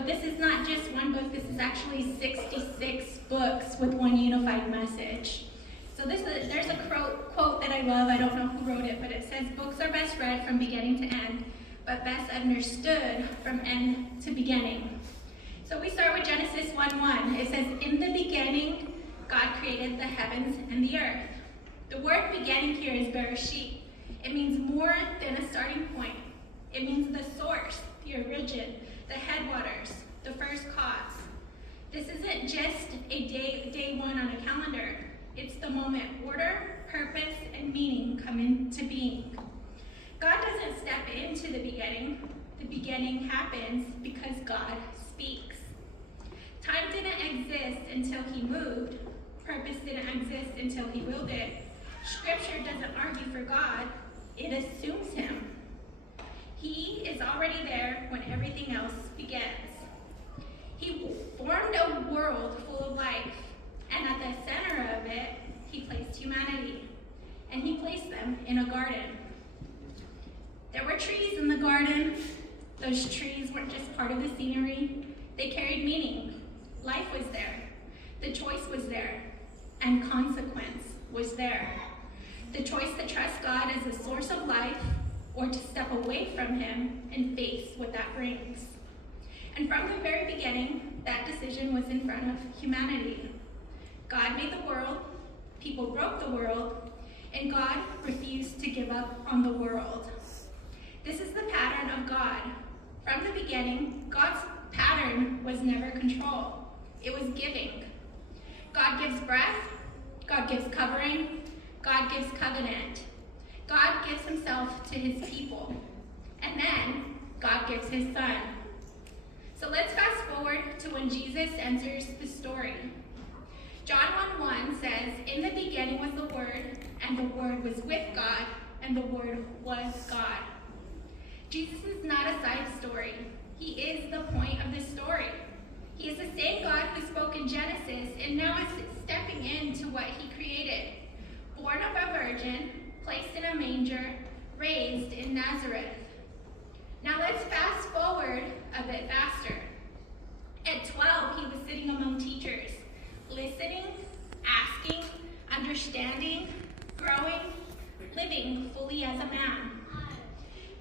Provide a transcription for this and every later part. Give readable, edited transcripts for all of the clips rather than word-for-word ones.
So this is not just one book, this is actually 66 books with one unified message. So there's a quote that I love, I don't know who wrote it, but it says, books are best read from beginning to end, but best understood from end to beginning. So we start with Genesis 1:1. It says, in the beginning, God created the heavens and the earth. The word beginning here is bereshit. It means more than a starting point. It means the source, the origin, the headwaters, the first cause. This isn't just a day one on a calendar. It's the moment order, purpose, and meaning come into being. God doesn't step into the beginning. The beginning happens because God speaks. Time didn't exist until he moved. Purpose didn't exist until he willed it. Scripture doesn't argue for God. It assumes him. He is already there when everything else begins. He formed a world full of life, and at the center of it, he placed humanity, and he placed them in a garden. There were trees in the garden. Those trees weren't just part of the scenery. They carried meaning. Life was there. The choice was there, and consequence was there. The choice to trust God as the source of life, or to step away from him and face what that brings. And from the very beginning, that decision was in front of humanity. God made the world, people broke the world, and God refused to give up on the world. This is the pattern of God. From the beginning, God's pattern was never control. It was giving. God gives breath, God gives covering, God gives covenant. God gives himself to his people. And then God gives his son. So let's fast forward to when Jesus enters the story. John 1:1 says, in the beginning was the Word, and the Word was with God, and the Word was God. Jesus is not a side story. He is the point of the story. He is the same God who spoke in Genesis, and now is stepping into what he created. Born of a virgin, placed in a manger, raised in Nazareth. Now let's fast forward a bit faster. At 12, he was sitting among teachers, listening, asking, understanding, growing, living fully as a man.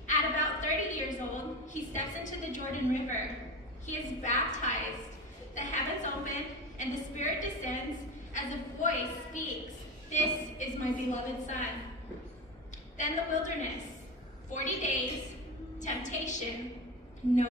At about 30 years old, he steps into the Jordan River. He is baptized. The heavens open, and the Spirit descends as a voice speaks, "This is my beloved Son." Then the wilderness, 40 days, temptation, no